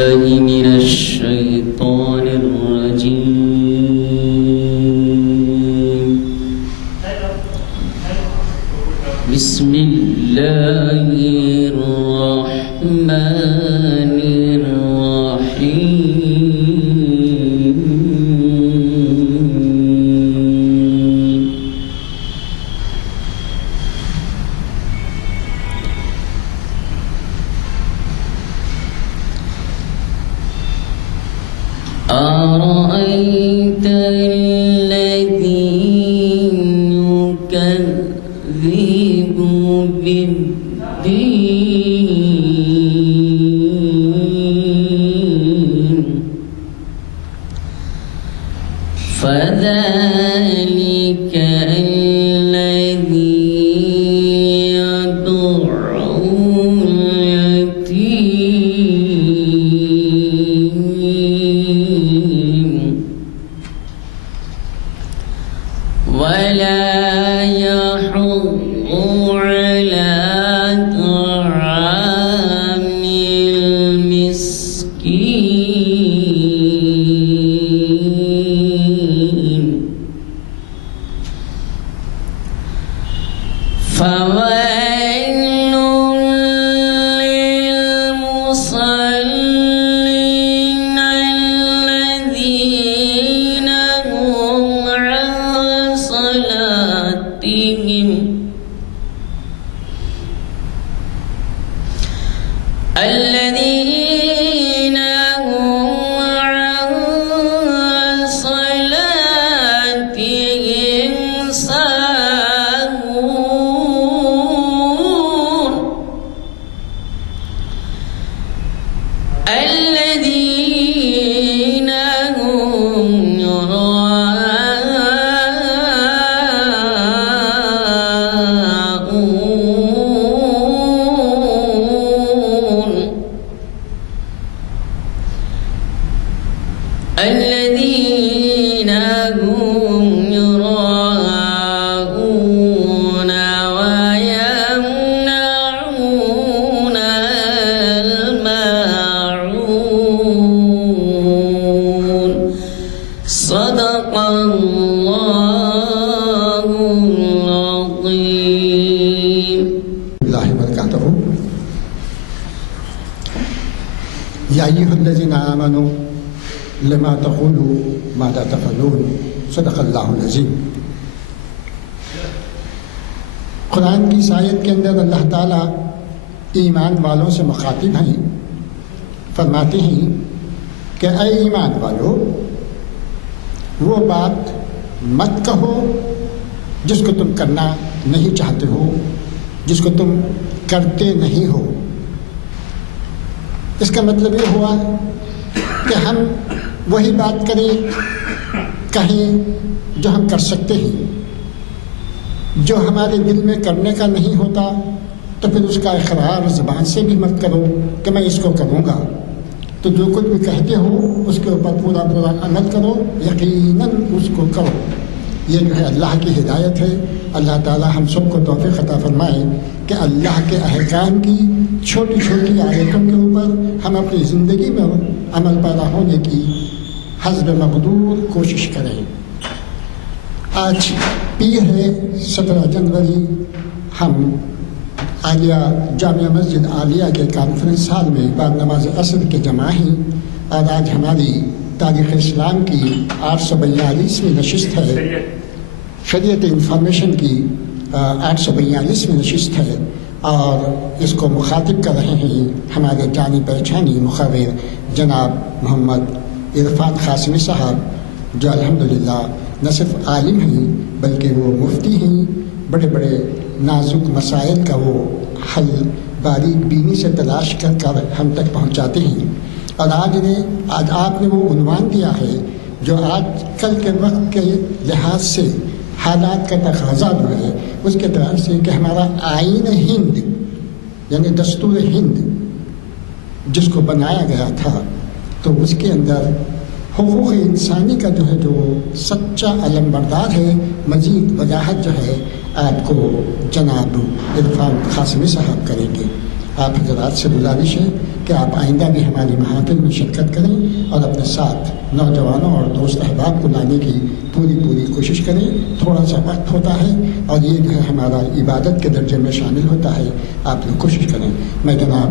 من الشيطان الرجيم. بسم الله الرحمن الرحيم. أرأيت الذي يكذب بالدين فذلك الذي يدعو اليتيم ولا يحض على طعام المسكين فويل للمصلين الذين هم عن صلاتهم ساهون الذين هم يراءون الذين هم يراءون ويمنعون الماعون. صدق الله العظيم. الله وبركاته. يا أيها الذين آمنوا لما تقولوا ما لا تفعلون. صدق اللہ العظیم. قرآن کی اس آیت کے اندر اللہ تعالیٰ ایمان والوں سے مخاطب ہیں، فرماتے ہیں کہ اے ایمان والو، وہ بات مت کہو جس کو تم کرنا نہیں چاہتے ہو، جس کو تم کرتے نہیں ہو. اس کا مطلب یہ ہوا کہ ہم وہی بات کہیں جو ہم کر سکتے ہیں. جو ہمارے دل میں کرنے کا نہیں ہوتا تو پھر اس کا اقرار زبان سے بھی مت کرو کہ میں اس کو کروں گا. تو جو کچھ بھی کہتے ہو اس کے اوپر پورا عمل کرو، یقیناً اس کو کرو. یہ جو ہے اللہ کی ہدایت ہے. اللہ تعالی ہم سب کو توفیق عطا فرمائے کہ اللہ کے احکام کی چھوٹی چھوٹی آیتوں کے اوپر ہم اپنی زندگی میں عمل پیدا ہونے کی حسب مقدور کوشش کریں. آج پیر ہے 17 جنوری. ہم عالیہ جامعہ مسجد عالیہ کے کانفرنس ہال میں بعد نماز عصر کے جمع ہیں، اور آج ہماری تاریخ اسلام کی 842ویں نشست ہے. شریعت انفارمیشن کی 842ویں نشست ہے، اور اس کو مخاطب کر رہے ہیں ہمارے جانی پہچانی مخبر جناب محمد عرفان قاسمی صاحب، جو الحمدللہ نہ صرف عالم ہیں بلکہ وہ مفتی ہیں. بڑے بڑے نازک مسائل کا وہ حل باریک بینی سے تلاش کر ہم تک پہنچاتے ہیں. اور آج آپ نے وہ عنوان دیا ہے جو آج کل کے وقت کے لحاظ سے حالات کا تقاضا جو ہے اس کے طرح سے کہ ہمارا آئین ہند یعنی دستور ہند جس کو بنایا گیا تھا تو اس کے اندر حقوق انسانی کا جو ہے جو سچا علم بردار ہے. مزید وضاحت جو ہے آپ کو جناب عرفان قاسمی صاحب کریں گے. آپ حضرات سے گزارش ہے کہ آپ آئندہ بھی ہماری محافل میں شرکت کریں اور اپنے ساتھ نوجوانوں اور دوست احباب کو لانے کی پوری کوشش کریں. تھوڑا سا وقت ہوتا ہے اور یہ جو ہے ہمارا عبادت کے درجے میں شامل ہوتا ہے. آپ لوگ کوشش کریں. میں جناب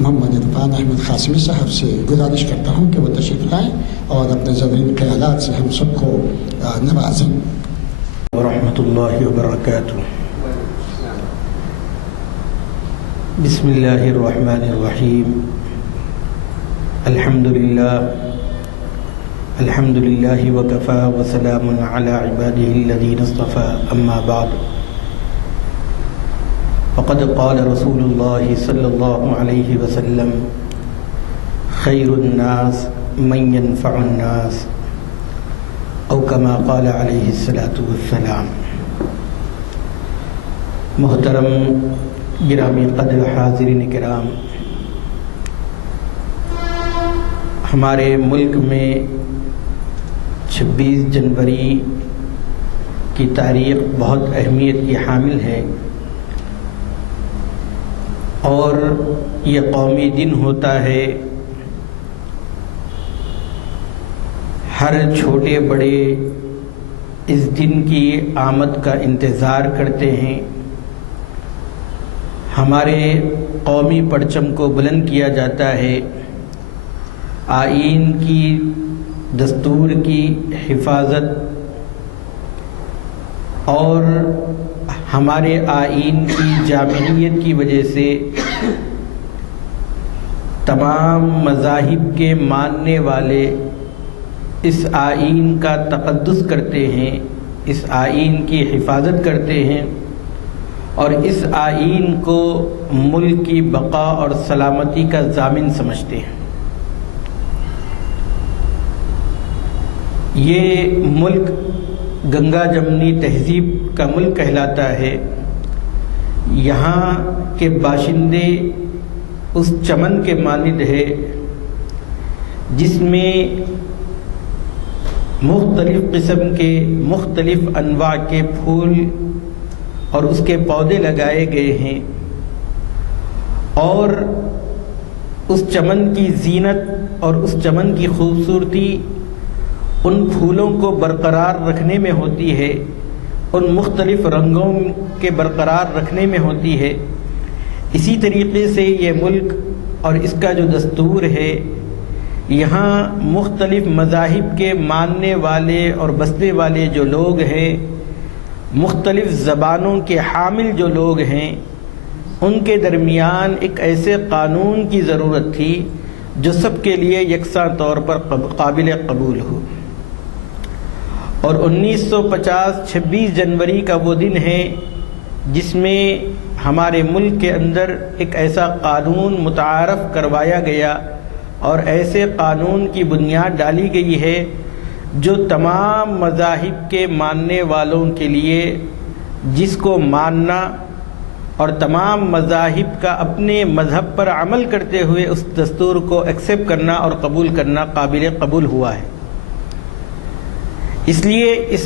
محمد عرفان احمد قاسمی صاحب سے گزارش کرتا ہوں کہ وہ تشریف لائیں اور اپنے زرین خیالات سے ہم سب کو نوازیں. ورحمۃ اللہ وبرکاتہ. بسم اللہ الرحمن الرحیم. الحمد للہ وکفی وسلام علی عباده الذین اصطفى. اما بعد فقد قال رسول اللہ صلی اللہ علیہ وسلم خیر الناس من ينفع الناس او کما قال علیہ الصلاۃ والسلام. محترم گرامی قدر حاضرین کرام، ہمارے ملک میں 26 جنوری کی تاریخ بہت اہمیت کی حامل ہے اور یہ قومی دن ہوتا ہے. ہر چھوٹے بڑے اس دن کی آمد کا انتظار کرتے ہیں. ہمارے قومی پرچم کو بلند کیا جاتا ہے. آئین کی دستور کی حفاظت اور ہمارے آئین کی جامعیت کی وجہ سے تمام مذاہب کے ماننے والے اس آئین کا تقدس کرتے ہیں، اس آئین کی حفاظت کرتے ہیں اور اس آئین کو ملک کی بقا اور سلامتی کا ضامن سمجھتے ہیں. یہ ملک گنگا جمنی تہذیب کا ملک کہلاتا ہے. یہاں کے باشندے اس چمن کے مانند ہے جس میں مختلف قسم کے مختلف انواع کے پھول اور اس کے پودے لگائے گئے ہیں اور اس چمن کی زینت اور اس چمن کی خوبصورتی ان پھولوں کو برقرار رکھنے میں ہوتی ہے، ان مختلف رنگوں کے برقرار رکھنے میں ہوتی ہے. اسی طریقے سے یہ ملک اور اس کا جو دستور ہے، یہاں مختلف مذاہب کے ماننے والے اور بسنے والے جو لوگ ہیں، مختلف زبانوں کے حامل جو لوگ ہیں، ان کے درمیان ایک ایسے قانون کی ضرورت تھی جو سب کے لیے یکساں طور پر قابل قبول ہو. اور 1950 26 جنوری کا وہ دن ہے جس میں ہمارے ملک کے اندر ایک ایسا قانون متعارف کروایا گیا اور ایسے قانون کی بنیاد ڈالی گئی ہے جو تمام مذاہب کے ماننے والوں کے لیے، جس کو ماننا اور تمام مذاہب کا اپنے مذہب پر عمل کرتے ہوئے اس دستور کو ایکسیپٹ کرنا اور قبول کرنا قابل قبول ہوا ہے. اس لیے اس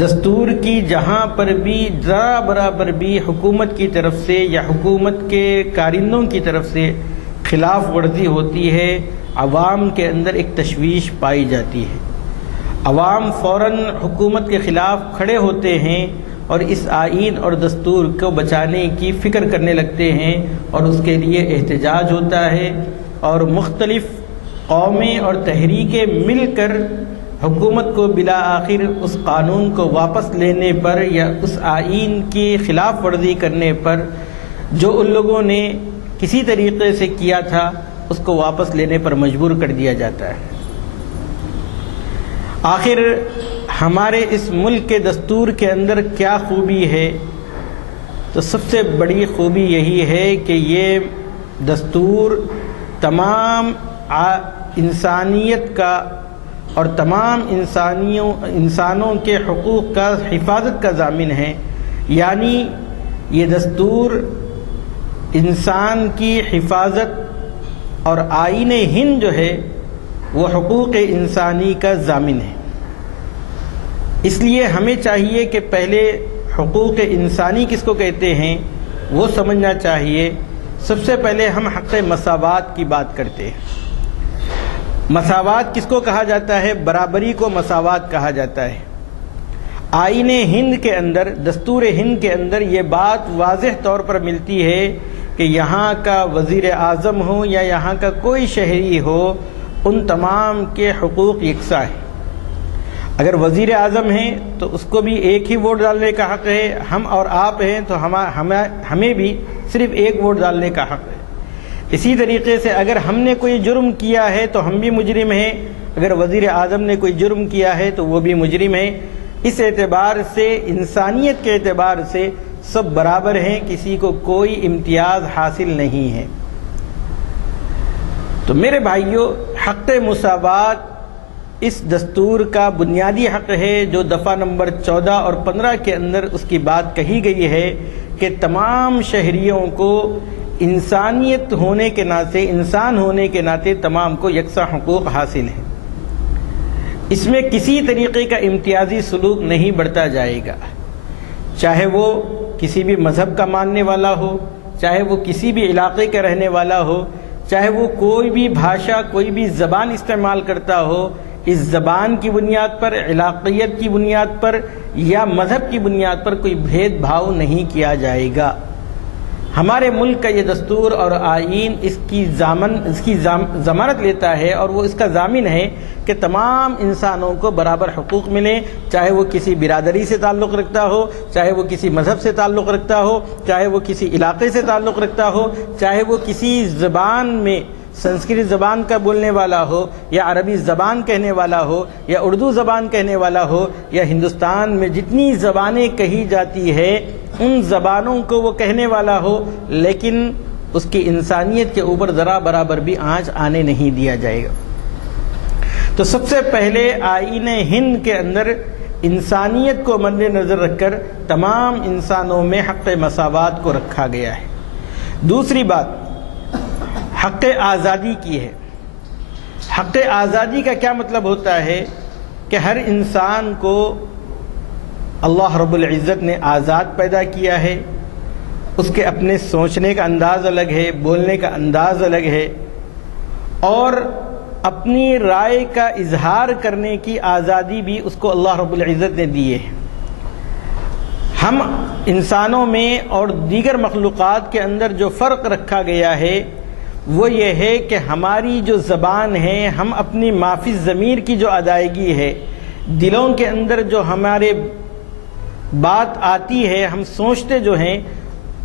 دستور کی جہاں پر بھی ذرا برابر بھی حکومت کی طرف سے یا حکومت کے کارندوں کی طرف سے خلاف ورزی ہوتی ہے، عوام کے اندر ایک تشویش پائی جاتی ہے. عوام فوراً حکومت کے خلاف کھڑے ہوتے ہیں اور اس آئین اور دستور کو بچانے کی فکر کرنے لگتے ہیں اور اس کے لیے احتجاج ہوتا ہے اور مختلف قومیں اور تحریکیں مل کر حکومت کو بالآخر اس قانون کو واپس لینے پر یا اس آئین کی خلاف ورزی کرنے پر جو ان لوگوں نے کسی طریقے سے کیا تھا اس کو واپس لینے پر مجبور کر دیا جاتا ہے. آخر ہمارے اس ملک کے دستور کے اندر کیا خوبی ہے؟ تو سب سے بڑی خوبی یہی ہے کہ یہ دستور تمام انسانیت کا اور تمام انسانوں کے حقوق کا حفاظت کا ضامن ہے. یعنی یہ دستور انسان کی حفاظت اور آئین ہند جو ہے وہ حقوق انسانی کا ضامن ہے. اس لیے ہمیں چاہیے کہ پہلے حقوق انسانی کس کو کہتے ہیں وہ سمجھنا چاہیے. سب سے پہلے ہم حق مساوات کی بات کرتے ہیں۔ مساوات کس کو کہا جاتا ہے؟ برابری کو مساوات کہا جاتا ہے۔ آئین ہند کے اندر، دستور ہند کے اندر یہ بات واضح طور پر ملتی ہے کہ یہاں کا وزیر اعظم ہو یا یہاں کا کوئی شہری ہو، ان تمام کے حقوق یکساں ہیں۔ اگر وزیر اعظم ہیں تو اس کو بھی ایک ہی ووٹ ڈالنے کا حق ہے، ہم اور آپ ہیں تو ہمیں بھی صرف ایک ووٹ ڈالنے کا حق ہے۔ اسی طریقے سے اگر ہم نے کوئی جرم کیا ہے تو ہم بھی مجرم ہیں، اگر وزیر اعظم نے کوئی جرم کیا ہے تو وہ بھی مجرم ہے۔ اس اعتبار سے، انسانیت کے اعتبار سے سب برابر ہیں، کسی کو کوئی امتیاز حاصل نہیں ہے۔ تو میرے بھائیوں، حق مساوات اس دستور کا بنیادی حق ہے، جو دفعہ نمبر 14 اور 15 کے اندر اس کی بات کہی گئی ہے کہ تمام شہریوں کو انسانیت ہونے کے ناطے، انسان ہونے کے ناطے تمام کو یکساں حقوق حاصل ہیں۔ اس میں کسی طریقے کا امتیازی سلوک نہیں برتا جائے گا، چاہے وہ کسی بھی مذہب کا ماننے والا ہو، چاہے وہ کسی بھی علاقے کا رہنے والا ہو، چاہے وہ کوئی بھی بھاشا، کوئی بھی زبان استعمال کرتا ہو، اس زبان کی بنیاد پر، علاقیت کی بنیاد پر یا مذہب کی بنیاد پر کوئی بھید بھاؤ نہیں کیا جائے گا۔ ہمارے ملک کا یہ دستور اور آئین اس کی ضمانت لیتا ہے، اور وہ اس کا ضامن ہے کہ تمام انسانوں کو برابر حقوق ملیں، چاہے وہ کسی برادری سے تعلق رکھتا ہو، چاہے وہ کسی مذہب سے تعلق رکھتا ہو، چاہے وہ کسی علاقے سے تعلق رکھتا ہو، چاہے وہ کسی زبان میں سنسکرت زبان کا بولنے والا ہو، یا عربی زبان کہنے والا ہو، یا اردو زبان کہنے والا ہو، یا ہندوستان میں جتنی زبانیں کہی جاتی ہے ان زبانوں کو وہ کہنے والا ہو، لیکن اس کی انسانیت کے اوپر ذرا برابر بھی آنچ آنے نہیں دیا جائے گا۔ تو سب سے پہلے آئین ہند کے اندر انسانیت کو مد نظر رکھ کر تمام انسانوں میں حق مساوات کو رکھا گیا ہے۔ دوسری بات حق آزادی کی ہے۔ حق آزادی کا کیا مطلب ہوتا ہے؟ کہ ہر انسان کو اللہ رب العزت نے آزاد پیدا کیا ہے، اس کے اپنے سوچنے کا انداز الگ ہے، بولنے کا انداز الگ ہے، اور اپنی رائے کا اظہار کرنے کی آزادی بھی اس کو اللہ رب العزت نے دی ہے۔ ہم انسانوں میں اور دیگر مخلوقات کے اندر جو فرق رکھا گیا ہے وہ یہ ہے کہ ہماری جو زبان ہے، ہم اپنی مافی ضمیر کی جو ادائیگی ہے، دلوں کے اندر جو ہمارے بات آتی ہے، ہم سوچتے جو ہیں،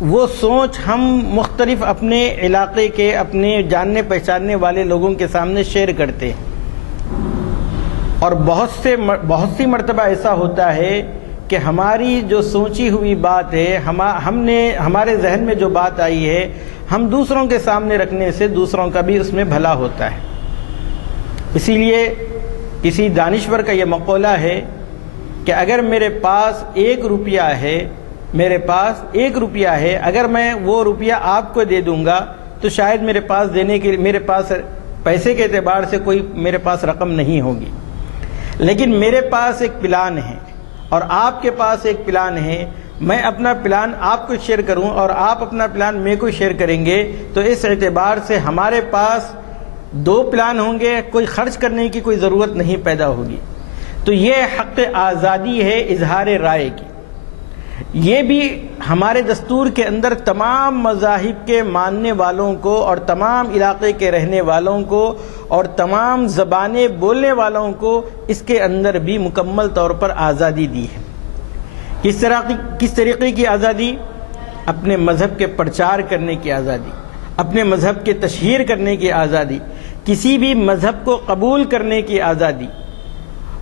وہ سوچ ہم مختلف اپنے علاقے کے، اپنے جاننے پہچاننے والے لوگوں کے سامنے شیئر کرتے ہیں، اور بہت سی مرتبہ ایسا ہوتا ہے کہ ہماری جو سوچی ہوئی بات ہے، ہمارے ذہن میں جو بات آئی ہے، ہم دوسروں کے سامنے رکھنے سے دوسروں کا بھی اس میں بھلا ہوتا ہے۔ اسی لیے کسی دانشور کا یہ مقولہ ہے کہ اگر میرے پاس 1 روپیہ ہے، اگر میں وہ روپیہ آپ کو دے دوں گا تو شاید میرے پاس پیسے کے اعتبار سے کوئی میرے پاس رقم نہیں ہوگی، لیکن میرے پاس ایک پلان ہے اور آپ کے پاس ایک پلان ہے، میں اپنا پلان آپ کو شیئر کروں اور آپ اپنا پلان میرے کو شیئر کریں گے، تو اس اعتبار سے ہمارے پاس 2 پلان ہوں گے، کوئی خرچ کرنے کی کوئی ضرورت نہیں پیدا ہوگی۔ تو یہ حق آزادی ہے اظہار رائے کی۔ یہ بھی ہمارے دستور کے اندر تمام مذاہب کے ماننے والوں کو اور تمام علاقے کے رہنے والوں کو اور تمام زبانیں بولنے والوں کو اس کے اندر بھی مکمل طور پر آزادی دی ہے۔ کس طریقے کی آزادی؟ اپنے مذہب کے پرچار کرنے کی آزادی، اپنے مذہب کے تشہیر کرنے کی آزادی، کسی بھی مذہب کو قبول کرنے کی آزادی،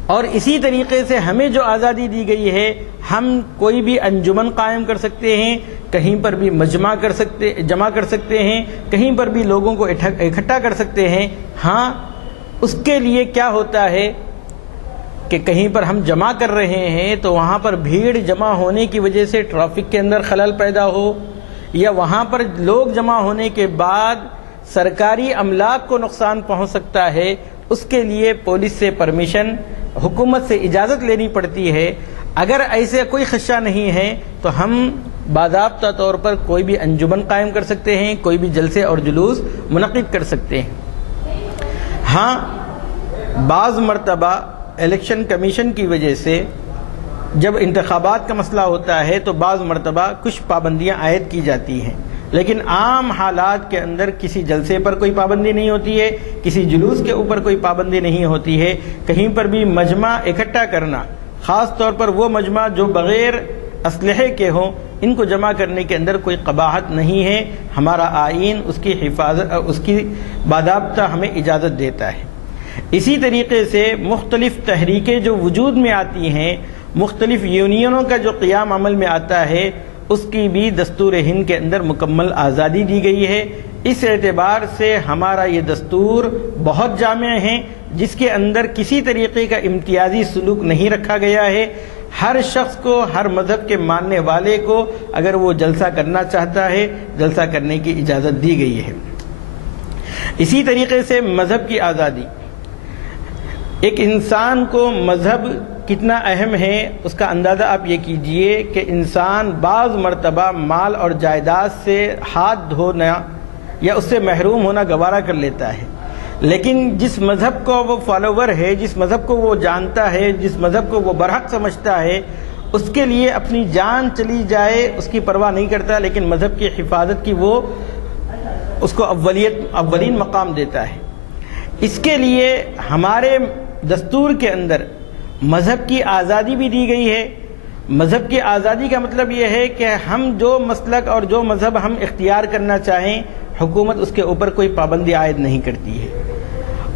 اور اسی طریقے سے ہمیں جو آزادی دی گئی ہے، ہم کوئی بھی انجمن قائم کر سکتے ہیں، کہیں پر بھی جمع کر سکتے ہیں، کہیں پر بھی لوگوں کو اکٹھا کر سکتے ہیں۔ ہاں، اس کے لیے کیا ہوتا ہے کہ کہیں پر ہم جمع کر رہے ہیں تو وہاں پر بھیڑ جمع ہونے کی وجہ سے ٹریفک کے اندر خلل پیدا ہو، یا وہاں پر لوگ جمع ہونے کے بعد سرکاری املاک کو نقصان پہنچ سکتا ہے، اس کے لیے پولیس سے پرمیشن، حکومت سے اجازت لینی پڑتی ہے۔ اگر ایسے کوئی خدشہ نہیں ہے تو ہم باضابطہ طور پر کوئی بھی انجمن قائم کر سکتے ہیں، کوئی بھی جلسے اور جلوس منعقد کر سکتے ہیں۔ ہاں، بعض مرتبہ الیکشن کمیشن کی وجہ سے جب انتخابات کا مسئلہ ہوتا ہے تو بعض مرتبہ کچھ پابندیاں عائد کی جاتی ہیں، لیکن عام حالات کے اندر کسی جلسے پر کوئی پابندی نہیں ہوتی ہے، کسی جلوس کے اوپر کوئی پابندی نہیں ہوتی ہے۔ کہیں پر بھی مجمع اکٹھا کرنا، خاص طور پر وہ مجمع جو بغیر اسلحے کے ہوں، ان کو جمع کرنے کے اندر کوئی قباحت نہیں ہے۔ ہمارا آئین اس کی حفاظت، اس کی باضابطہ ہمیں اجازت دیتا ہے۔ اسی طریقے سے مختلف تحریکیں جو وجود میں آتی ہیں، مختلف یونینوں کا جو قیام عمل میں آتا ہے، اس کی بھی دستور ہند کے اندر مکمل آزادی دی گئی ہے۔ اس اعتبار سے ہمارا یہ دستور بہت جامع ہے، جس کے اندر کسی طریقے کا امتیازی سلوک نہیں رکھا گیا ہے۔ ہر شخص کو، ہر مذہب کے ماننے والے کو اگر وہ جلسہ کرنا چاہتا ہے، جلسہ کرنے کی اجازت دی گئی ہے۔ اسی طریقے سے مذہب کی آزادی، ایک انسان کو مذہب کتنا اہم ہے اس کا اندازہ آپ یہ کیجئے کہ انسان بعض مرتبہ مال اور جائیداد سے ہاتھ دھونا یا اس سے محروم ہونا گوارا کر لیتا ہے، لیکن جس مذہب کو وہ فالوور ہے، جس مذہب کو وہ جانتا ہے، جس مذہب کو وہ برحق سمجھتا ہے، اس کے لیے اپنی جان چلی جائے اس کی پرواہ نہیں کرتا، لیکن مذہب کی حفاظت کی وہ اس کو اولین مقام دیتا ہے۔ اس کے لیے ہمارے دستور کے اندر مذہب کی آزادی بھی دی گئی ہے۔ مذہب کی آزادی کا مطلب یہ ہے کہ ہم جو مسلک اور جو مذہب ہم اختیار کرنا چاہیں، حکومت اس کے اوپر کوئی پابندی عائد نہیں کرتی ہے۔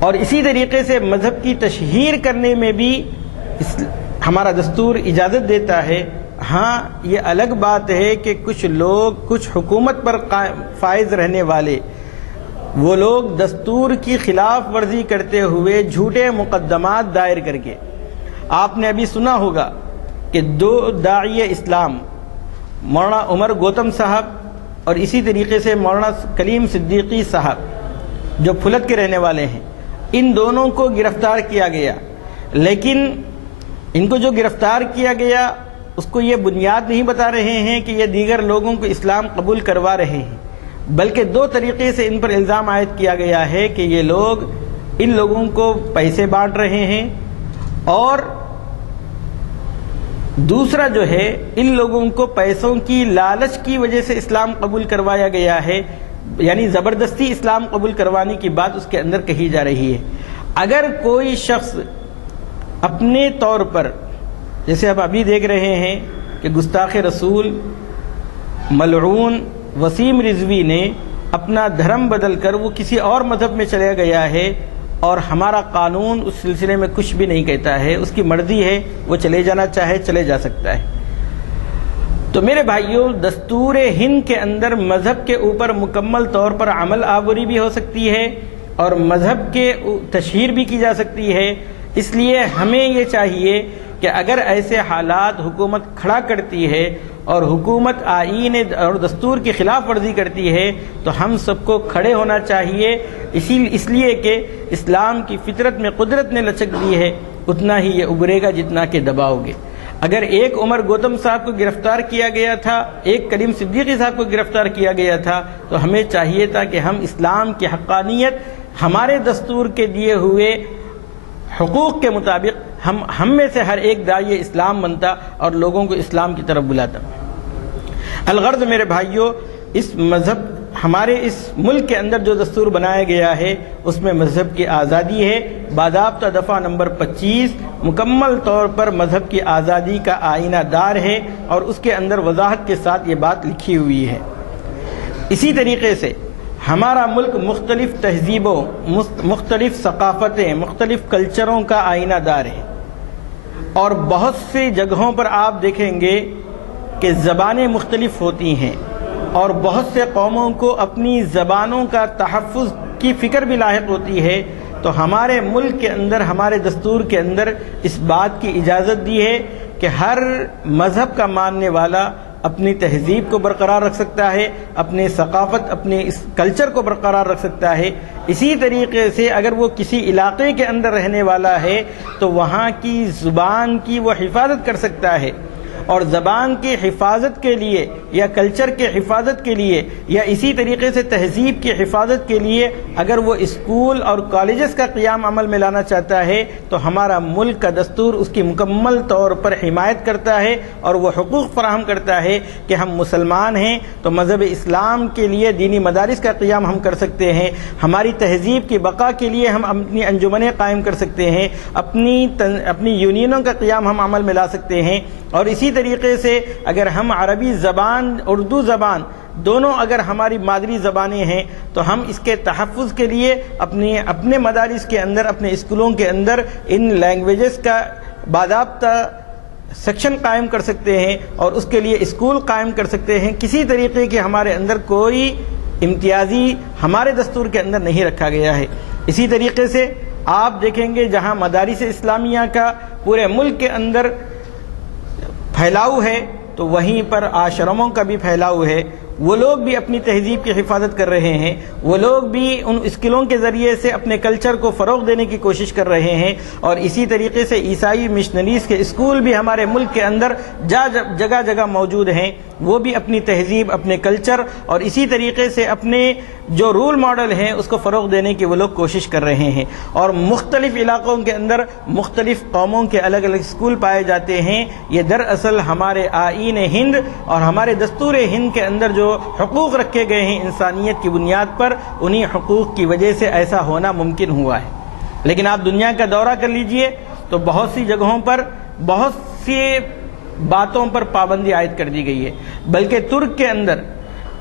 اور اسی طریقے سے مذہب کی تشہیر کرنے میں بھی ہمارا دستور اجازت دیتا ہے۔ ہاں، یہ الگ بات ہے کہ کچھ لوگ، کچھ حکومت پر فائز رہنے والے وہ لوگ دستور کی خلاف ورزی کرتے ہوئے جھوٹے مقدمات دائر کر کے، آپ نے ابھی سنا ہوگا کہ 2 داعی اسلام، مولانا عمر گوتم صاحب اور اسی طریقے سے مولانا کلیم صدیقی صاحب جو پھلت کے رہنے والے ہیں، ان دونوں کو گرفتار کیا گیا، لیکن ان کو جو گرفتار کیا گیا اس کو یہ بنیاد نہیں بتا رہے ہیں کہ یہ دیگر لوگوں کو اسلام قبول کروا رہے ہیں، بلکہ 2 طریقے سے ان پر الزام عائد کیا گیا ہے کہ یہ لوگ ان لوگوں کو پیسے بانٹ رہے ہیں، اور دوسرا جو ہے ان لوگوں کو پیسوں کی لالچ کی وجہ سے اسلام قبول کروایا گیا ہے، یعنی زبردستی اسلام قبول کروانے کی بات اس کے اندر کہی جا رہی ہے۔ اگر کوئی شخص اپنے طور پر، جیسے ہم ابھی دیکھ رہے ہیں کہ گستاخ رسول ملعون وسیم رضوی نے اپنا دھرم بدل کر وہ کسی اور مذہب میں چلا گیا ہے، اور ہمارا قانون اس سلسلے میں کچھ بھی نہیں کہتا ہے، اس کی مرضی ہے، وہ چلے جانا چاہے چلے جا سکتا ہے۔ تو میرے بھائیوں، دستور ہند کے اندر مذہب کے اوپر مکمل طور پر عمل آوری بھی ہو سکتی ہے اور مذہب کے تشہیر بھی کی جا سکتی ہے۔ اس لیے ہمیں یہ چاہیے کہ اگر ایسے حالات حکومت کھڑا کرتی ہے اور حکومت آئین اور دستور کی خلاف ورزی کرتی ہے تو ہم سب کو کھڑے ہونا چاہیے، اس لیے کہ اسلام کی فطرت میں قدرت نے لچک دی ہے، اتنا ہی یہ ابھرے گا جتنا کہ دباؤ گے۔ اگر ایک عمر گوتم صاحب کو گرفتار کیا گیا تھا، ایک کلیم صدیقی صاحب کو گرفتار کیا گیا تھا، تو ہمیں چاہیے تھا کہ ہم اسلام کی حقانیت، ہمارے دستور کے دیے ہوئے حقوق کے مطابق ہم میں سے ہر ایک داعی اسلام بنتا اور لوگوں کو اسلام کی طرف بلاتا۔ الغرض میرے بھائیوں، اس مذہب، ہمارے اس ملک کے اندر جو دستور بنایا گیا ہے اس میں مذہب کی آزادی ہے۔ باضابطہ دفعہ نمبر 25 مکمل طور پر مذہب کی آزادی کا آئینہ دار ہے اور اس کے اندر وضاحت کے ساتھ یہ بات لکھی ہوئی ہے۔ اسی طریقے سے ہمارا ملک مختلف تہذیبوں، مختلف ثقافتیں، مختلف کلچروں کا آئینہ دار ہے، اور بہت سی جگہوں پر آپ دیکھیں گے کہ زبانیں مختلف ہوتی ہیں اور بہت سے قوموں کو اپنی زبانوں کا تحفظ کی فکر بھی لاحق ہوتی ہے۔ تو ہمارے ملک کے اندر، ہمارے دستور کے اندر اس بات کی اجازت دی ہے کہ ہر مذہب کا ماننے والا اپنی تہذیب کو برقرار رکھ سکتا ہے، اپنے ثقافت، اپنے اس کلچر کو برقرار رکھ سکتا ہے۔ اسی طریقے سے اگر وہ کسی علاقے کے اندر رہنے والا ہے تو وہاں کی زبان کی وہ حفاظت کر سکتا ہے، اور زبان کی حفاظت کے لیے یا کلچر کے حفاظت کے لیے یا اسی طریقے سے تہذیب کی حفاظت کے لیے اگر وہ اسکول اور کالجز کا قیام عمل میں لانا چاہتا ہے تو ہمارا ملک کا دستور اس کی مکمل طور پر حمایت کرتا ہے اور وہ حقوق فراہم کرتا ہے کہ ہم مسلمان ہیں تو مذہب اسلام کے لیے دینی مدارس کا قیام ہم کر سکتے ہیں، ہماری تہذیب کی بقا کے لیے ہم اپنی انجمنیں قائم کر سکتے ہیں، اپنی یونینوں کا قیام ہم عمل میں لا سکتے ہیں، اور اسی طریقے سے اگر ہم عربی زبان اردو زبان دونوں اگر ہماری مادری زبانیں ہیں تو ہم اس کے تحفظ کے لیے اپنے مدارس کے اندر اپنے اسکولوں کے اندر ان لینگویجز کا باضابطہ سیکشن قائم کر سکتے ہیں اور اس کے لیے اسکول قائم کر سکتے ہیں۔ کسی طریقے کے ہمارے اندر کوئی امتیازی ہمارے دستور کے اندر نہیں رکھا گیا ہے۔ اسی طریقے سے آپ دیکھیں گے جہاں مدارس اسلامیہ کا پورے ملک کے اندر پھیلاؤ ہے تو وہیں پر آشرموں کا بھی پھیلاؤ ہے، وہ لوگ بھی اپنی تہذیب کی حفاظت کر رہے ہیں، وہ لوگ بھی ان اسکلوں کے ذریعے سے اپنے کلچر کو فروغ دینے کی کوشش کر رہے ہیں، اور اسی طریقے سے عیسائی مشنریز کے اسکول بھی ہمارے ملک کے اندر جگہ جگہ موجود ہیں، وہ بھی اپنی تہذیب اپنے کلچر اور اسی طریقے سے اپنے جو رول ماڈل ہیں اس کو فروغ دینے کی وہ لوگ کوشش کر رہے ہیں، اور مختلف علاقوں کے اندر مختلف قوموں کے الگ الگ اسکول پائے جاتے ہیں۔ یہ دراصل ہمارے آئین ہند اور ہمارے دستور ہند کے اندر جو حقوق رکھے گئے ہیں انسانیت کی بنیاد پر، انہی حقوق کی وجہ سے ایسا ہونا ممکن ہوا ہے۔ لیکن آپ دنیا کا دورہ کر لیجئے تو بہت سی جگہوں پر بہت سی باتوں پر پابندی عائد کر دی گئی ہے، بلکہ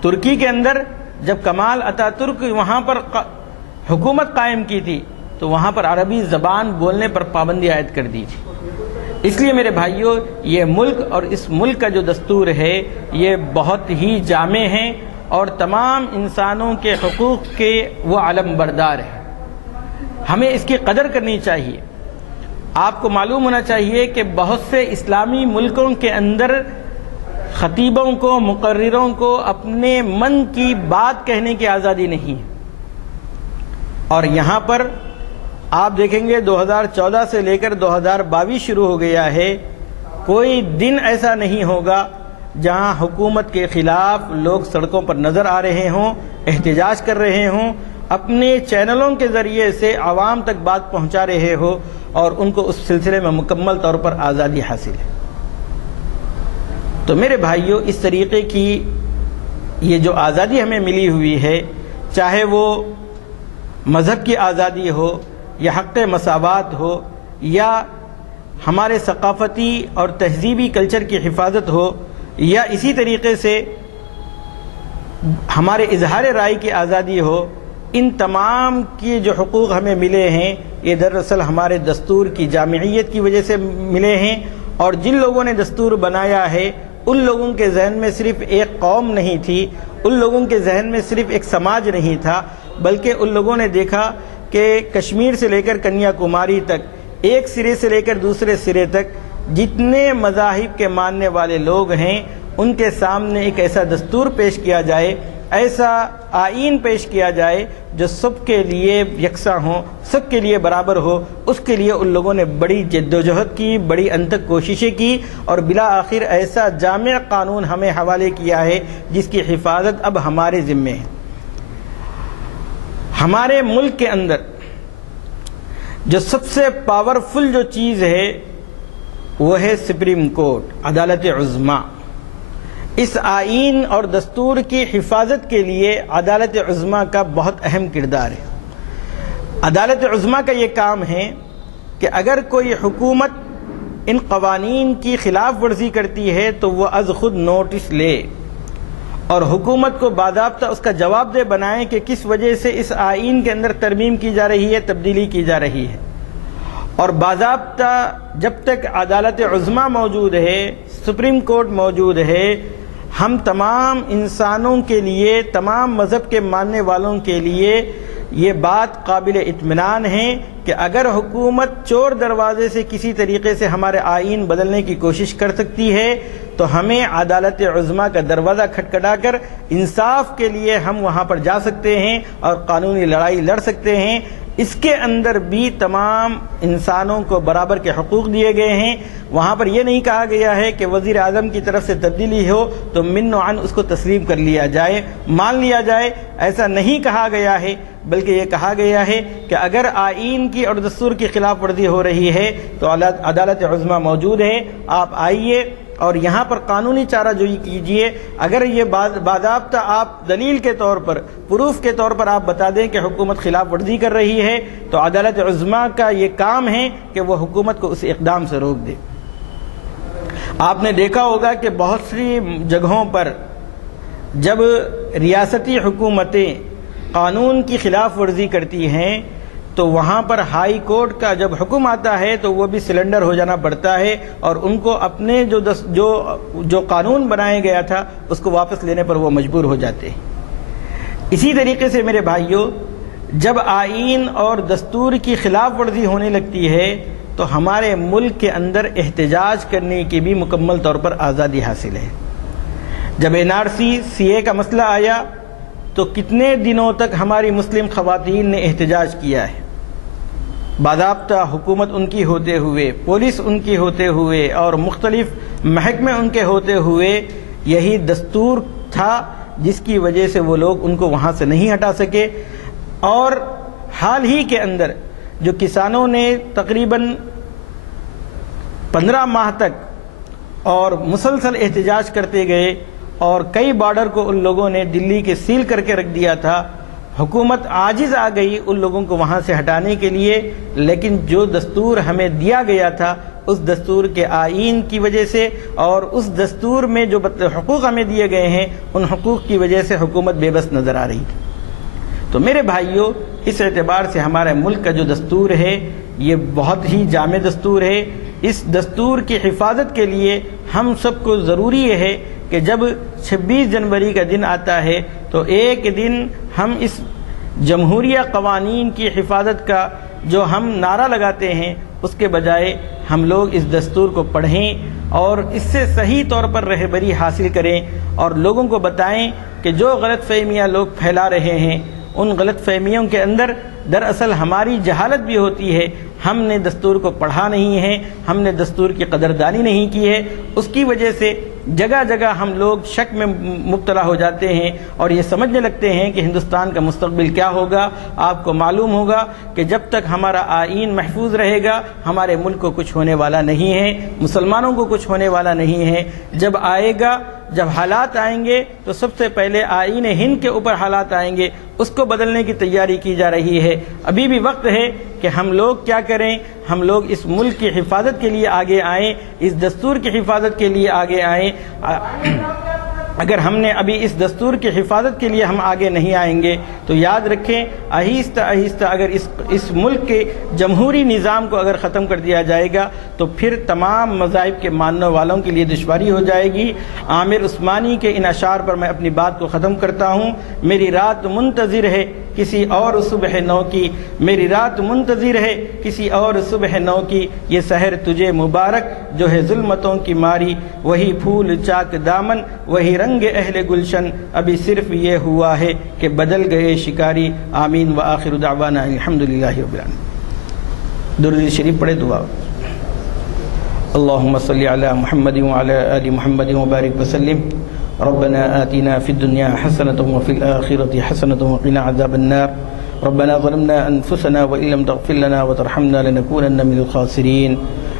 ترکی کے اندر جب کمال اتا ترک وہاں پر حکومت قائم کی تھی تو وہاں پر عربی زبان بولنے پر پابندی عائد کر دی تھی۔ اس لیے میرے بھائیوں، یہ ملک اور اس ملک کا جو دستور ہے یہ بہت ہی جامع ہے اور تمام انسانوں کے حقوق کے وہ علم بردار ہے، ہمیں اس کی قدر کرنی چاہیے۔ آپ کو معلوم ہونا چاہیے کہ بہت سے اسلامی ملکوں کے اندر خطیبوں کو مقرروں کو اپنے من کی بات کہنے کی آزادی نہیں ہے، اور یہاں پر آپ دیکھیں گے 2014 سے لے کر 2022 شروع ہو گیا ہے، کوئی دن ایسا نہیں ہوگا جہاں حکومت کے خلاف لوگ سڑکوں پر نظر آ رہے ہوں، احتجاج کر رہے ہوں، اپنے چینلوں کے ذریعے سے عوام تک بات پہنچا رہے ہو، اور ان کو اس سلسلے میں مکمل طور پر آزادی حاصل ہے۔ تو میرے بھائیوں، اس طریقے کی یہ جو آزادی ہمیں ملی ہوئی ہے، چاہے وہ مذہب کی آزادی ہو یا حق مساوات ہو یا ہمارے ثقافتی اور تہذیبی کلچر کی حفاظت ہو یا اسی طریقے سے ہمارے اظہار رائے کی آزادی ہو، ان تمام کی جو حقوق ہمیں ملے ہیں یہ دراصل ہمارے دستور کی جامعیت کی وجہ سے ملے ہیں، اور جن لوگوں نے دستور بنایا ہے ان لوگوں کے ذہن میں صرف ایک قوم نہیں تھی، ان لوگوں کے ذہن میں صرف ایک سماج نہیں تھا، بلکہ ان لوگوں نے دیکھا کہ کشمیر سے لے کر کنیا کماری تک، ایک سرے سے لے کر دوسرے سرے تک جتنے مذاہب کے ماننے والے لوگ ہیں ان کے سامنے ایک ایسا دستور پیش کیا جائے، ایسا آئین پیش کیا جائے جو سب کے لیے یکساں ہو، سب کے لیے برابر ہو۔ اس کے لیے ان لوگوں نے بڑی جدوجہد کی، بڑی انتھک کوششیں کی، اور بالآخر ایسا جامع قانون ہمیں حوالے کیا ہے جس کی حفاظت اب ہمارے ذمے ہے۔ ہمارے ملک کے اندر جو سب سے پاورفل جو چیز ہے وہ ہے سپریم کورٹ، عدالت عظمیٰ۔ اس آئین اور دستور کی حفاظت کے لیے عدالت عظمیٰ کا بہت اہم کردار ہے۔ عدالت عظمیٰ کا یہ کام ہے کہ اگر کوئی حکومت ان قوانین کی خلاف ورزی کرتی ہے تو وہ از خود نوٹس لے اور حکومت کو باضابطہ اس کا جواب دہ بنائے کہ کس وجہ سے اس آئین کے اندر ترمیم کی جا رہی ہے، تبدیلی کی جا رہی ہے۔ اور باضابطہ جب تک عدالت عظمیٰ موجود ہے، سپریم کورٹ موجود ہے، ہم تمام انسانوں کے لیے، تمام مذہب کے ماننے والوں کے لیے یہ بات قابل اطمینان ہے کہ اگر حکومت چور دروازے سے کسی طریقے سے ہمارے آئین بدلنے کی کوشش کر سکتی ہے تو ہمیں عدالت عظمیٰ کا دروازہ کھٹکھٹا کر انصاف کے لیے ہم وہاں پر جا سکتے ہیں اور قانونی لڑائی لڑ سکتے ہیں۔ اس کے اندر بھی تمام انسانوں کو برابر کے حقوق دیے گئے ہیں۔ وہاں پر یہ نہیں کہا گیا ہے کہ وزیر اعظم کی طرف سے تبدیلی ہو تو من و عن اس کو تسلیم کر لیا جائے، مان لیا جائے، ایسا نہیں کہا گیا ہے، بلکہ یہ کہا گیا ہے کہ اگر آئین کی اور دستور کی خلاف ورزی ہو رہی ہے تو عدالت عظمیٰ موجود ہے، آپ آئیے اور یہاں پر قانونی چارہ جوئی کیجئے۔ اگر یہ باضابطہ آپ دلیل کے طور پر، پروف کے طور پر آپ بتا دیں کہ حکومت خلاف ورزی کر رہی ہے تو عدالت عظمیٰ کا یہ کام ہے کہ وہ حکومت کو اس اقدام سے روک دے۔ آپ نے دیکھا ہوگا کہ بہت سی جگہوں پر جب ریاستی حکومتیں قانون کی خلاف ورزی کرتی ہیں تو وہاں پر ہائی کورٹ کا جب حکم آتا ہے تو وہ بھی سلنڈر ہو جانا پڑتا ہے اور ان کو اپنے جو قانون بنایا گیا تھا اس کو واپس لینے پر وہ مجبور ہو جاتے ہیں۔ اسی طریقے سے میرے بھائیوں، جب آئین اور دستور کی خلاف ورزی ہونے لگتی ہے تو ہمارے ملک کے اندر احتجاج کرنے کی بھی مکمل طور پر آزادی حاصل ہے۔ جب NRC CA کا مسئلہ آیا تو کتنے دنوں تک ہماری مسلم خواتین نے احتجاج کیا ہے، باضابطہ حکومت ان کی ہوتے ہوئے، پولیس ان کی ہوتے ہوئے اور مختلف محکمے ان کے ہوتے ہوئے یہی دستور تھا جس کی وجہ سے وہ لوگ ان کو وہاں سے نہیں ہٹا سکے۔ اور حال ہی کے اندر جو کسانوں نے تقریباً 15 ماہ تک اور مسلسل احتجاج کرتے گئے اور کئی بارڈر کو ان لوگوں نے دلی کے سیل کر کے رکھ دیا تھا، حکومت عاجز آ گئی ان لوگوں کو وہاں سے ہٹانے کے لیے، لیکن جو دستور ہمیں دیا گیا تھا اس دستور کے آئین کی وجہ سے اور اس دستور میں جو حقوق ہمیں دیے گئے ہیں ان حقوق کی وجہ سے حکومت بے بس نظر آ رہی تھی۔ تو میرے بھائیوں، اس اعتبار سے ہمارے ملک کا جو دستور ہے یہ بہت ہی جامع دستور ہے۔ اس دستور کی حفاظت کے لیے ہم سب کو ضروری یہ ہے کہ جب 26 جنوری کا دن آتا ہے تو ایک دن ہم اس جمہوریہ قوانین کی حفاظت کا جو ہم نعرہ لگاتے ہیں اس کے بجائے ہم لوگ اس دستور کو پڑھیں اور اس سے صحیح طور پر رہبری حاصل کریں اور لوگوں کو بتائیں کہ جو غلط فہمیاں لوگ پھیلا رہے ہیں ان غلط فہمیوں کے اندر دراصل ہماری جہالت بھی ہوتی ہے، ہم نے دستور کو پڑھا نہیں ہے، ہم نے دستور کی قدردانی نہیں کی ہے، اس کی وجہ سے جگہ جگہ ہم لوگ شک میں مبتلا ہو جاتے ہیں اور یہ سمجھنے لگتے ہیں کہ ہندوستان کا مستقبل کیا ہوگا۔ آپ کو معلوم ہوگا کہ جب تک ہمارا آئین محفوظ رہے گا ہمارے ملک کو کچھ ہونے والا نہیں ہے، مسلمانوں کو کچھ ہونے والا نہیں ہے۔ جب آئے گا، جب حالات آئیں گے تو سب سے پہلے آئین ہند کے اوپر حالات آئیں گے، اس کو بدلنے کی تیاری کی جا رہی ہے۔ ابھی بھی وقت ہے کہ ہم لوگ کیا کریں، ہم لوگ اس ملک کی حفاظت کے لیے آگے آئیں، اس دستور کی حفاظت کے لیے آگے آئیں۔ اگر ہم نے ابھی اس دستور کی حفاظت کے لیے ہم آگے نہیں آئیں گے تو یاد رکھیں آہستہ آہستہ اگر اس ملک کے جمہوری نظام کو اگر ختم کر دیا جائے گا تو پھر تمام مذاہب کے ماننے والوں کے لیے دشواری ہو جائے گی۔ عامر عثمانی کے ان اشعار پر میں اپنی بات کو ختم کرتا ہوں۔ میری رات منتظر ہے کسی اور صبح نو کی، میری رات منتظر ہے کسی اور صبح نو کی، یہ سحر تجھے مبارک جو ہے ظلمتوں کی ماری، وہی پھول چاک دامن وہی رنگ اہل گلشن، ابھی صرف یہ ہوا ہے کہ بدل گئے شکاری۔ آمین وآخر دعوانا الحمدللہ رب العالمین۔ درود شریف پڑھے، دعا۔ اللہم صلی علی محمد وعلی آل محمد وبارک وسلم۔ ربنا آتنا في الدنيا حسنة وفي الآخرة حسنة وقنا عذاب النار۔ ربنا ظلمنا أنفسنا وإن لم تغفر لنا وترحمنا لنكونن من الخاسرين۔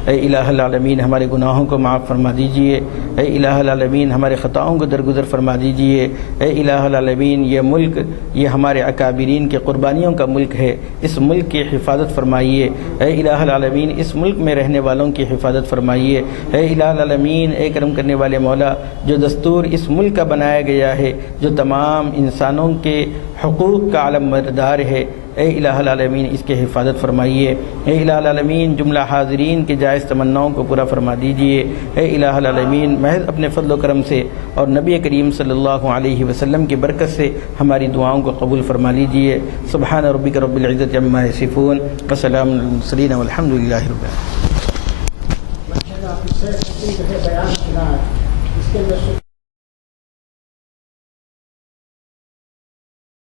اے الہ العالمین ہمارے گناہوں کو معاف فرما دیجئے، اے الہ العالمین ہمارے خطاؤں کو درگزر فرما دیجئے، اے الہ العالمین یہ ملک یہ ہمارے اکابرین کے قربانیوں کا ملک ہے، اس ملک کی حفاظت فرمائیے، اے الہ العالمین اس ملک میں رہنے والوں کی حفاظت فرمائیے، اے الہ العالمین اے کرم کرنے والے مولا جو دستور اس ملک کا بنایا گیا ہے جو تمام انسانوں کے حقوق کا علم بردار ہے، اے الہ العالمین اس کے حفاظت فرمائیے، اے الہ العالمین جملہ حاضرین کے جائز تمناؤں کو پورا فرما دیجئے، اے الہ العالمین محض اپنے فضل و کرم سے اور نبی کریم صلی اللہ علیہ وسلم کی برکت سے ہماری دعاؤں کو قبول فرما لیجئے۔ سبحان ربک رب العزت عما یصفون وسلام علی المرسلین والحمد للہ رب العالمین۔ بیان سنا اس کے اندر